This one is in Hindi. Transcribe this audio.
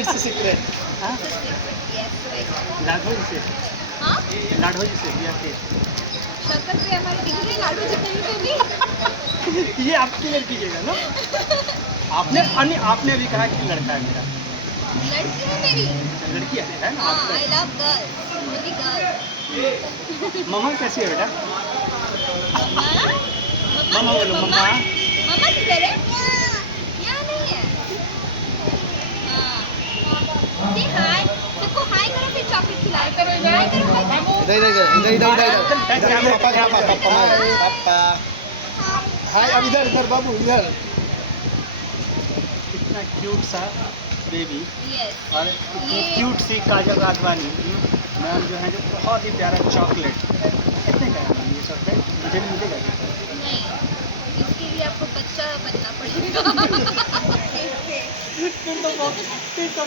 It's secret. हाँ, लाडो जिसे हाँ? लाडो जिसे या फिर शक्कर पे हमारे दिखने लाडू जी कहीं पे भी। ये आप क्लियर कीजिएगा ना। आपने आपने अभी कहा कि लड़का है मेरा, लड़की है मेरी। लड़की है ना हाँ, आपका। I love girls, only girls. मम्मा कैसी है बेटा? मम्मा, मम्मा बोलो मम्मा। मम्मा किधर है? यहाँ नहीं है। हाँ, say hi, सबको हाय करो फिर चॉकलेट खिलाओ। हाय करो, हाय करो। इधर इधर इधर इधर इधर इधर पापा पापा पापा हाय अब इधर इधर बाबू इधर। इतना क्यूट सा बेबी Yes, और इतनी क्यूट सी काजल राघवानी मैम जो है, जो बहुत ही प्यारा चॉकलेट। कितने का है मैम ये चॉकलेट? मुझे नहीं मिलेगा क्या? नहीं, इसके लिए आपको बच्चा बनना पड़ेगा। फिर तो